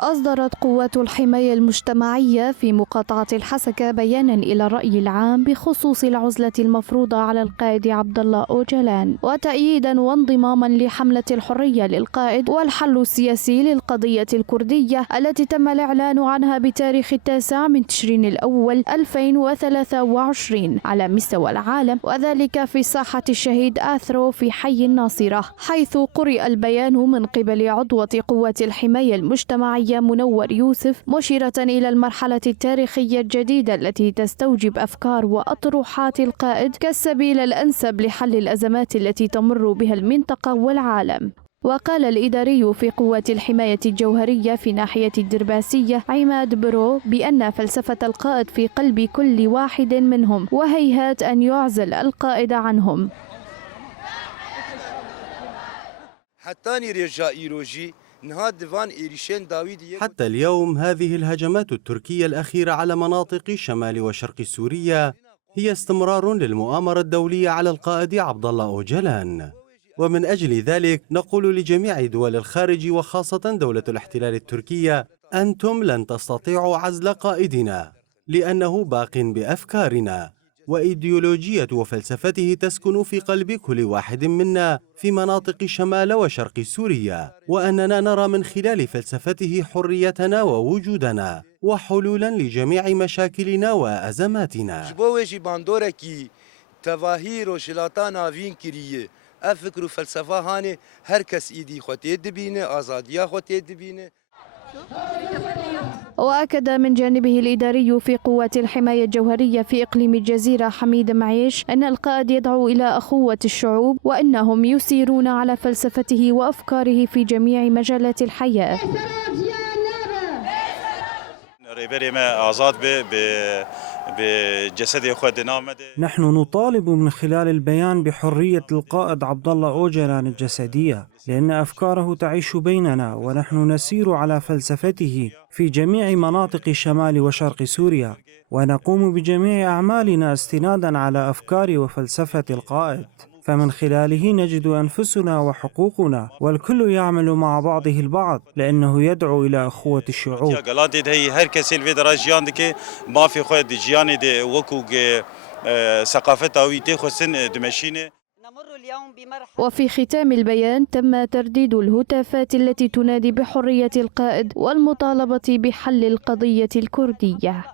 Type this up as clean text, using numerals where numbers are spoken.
أصدرت قوات الحماية المجتمعية في مقاطعة الحسكة بيانا إلى الرأي العام بخصوص العزلة المفروضة على القائد عبد الله أوجلان، وتأييدا وانضماما لحملة الحرية للقائد والحل السياسي للقضية الكردية التي تم الإعلان عنها بتاريخ 9 من تشرين الأول 2023 على مستوى العالم، وذلك في ساحة الشهيد آثرو في حي الناصرة، حيث قرئ البيان من قبل عضوة قوات الحماية المجتمعية منور يوسف، مشيرة إلى المرحلة التاريخية الجديدة التي تستوجب أفكار وأطروحات القائد كالسبيل الأنسب لحل الأزمات التي تمر بها المنطقة والعالم. وقال الإداري في قوات الحماية الجوهرية في ناحية الدرباسية عماد برو بأن فلسفة القائد في قلب كل واحد منهم، وهيهات أن يعزل القائد عنهم. حتى اليوم هذه الهجمات التركية الأخيرة على مناطق شمال وشرق سوريا هي استمرار للمؤامرة الدولية على القائد عبد الله أوجلان، ومن أجل ذلك نقول لجميع دول الخارج وخاصة دولة الاحتلال التركية: أنتم لن تستطيعوا عزل قائدنا، لأنه باق بأفكارنا، وإيديولوجية وفلسفته تسكن في قلب كل واحد منا في مناطق شمال وشرق سوريا، وأننا نرى من خلال فلسفته حريتنا ووجودنا وحلولا لجميع مشاكلنا وأزماتنا. افکر و فلسفه هانه هر کس ایدی خوته دبینه آزادیا خوته دبینه. وأكد من جانبه الإداري في قوات الحماية الجوهرية في إقليم الجزيرة حميد معيش أن القائد يدعو إلى أخوة الشعوب، وأنهم يسيرون على فلسفته وأفكاره في جميع مجالات الحياة. نحن نطالب من خلال البيان بحرية القائد عبد الله أوجلان الجسدية، لأن أفكاره تعيش بيننا، ونحن نسير على فلسفته في جميع مناطق شمال وشرق سوريا، ونقوم بجميع أعمالنا استنادا على أفكار وفلسفة القائد، فمن خلاله نجد أنفسنا وحقوقنا، والكل يعمل مع بعضه البعض لأنه يدعو إلى أخوة الشعوب. وفي ختام البيان تم ترديد الهتافات التي تنادي بحرية القائد والمطالبة بحل القضية الكردية.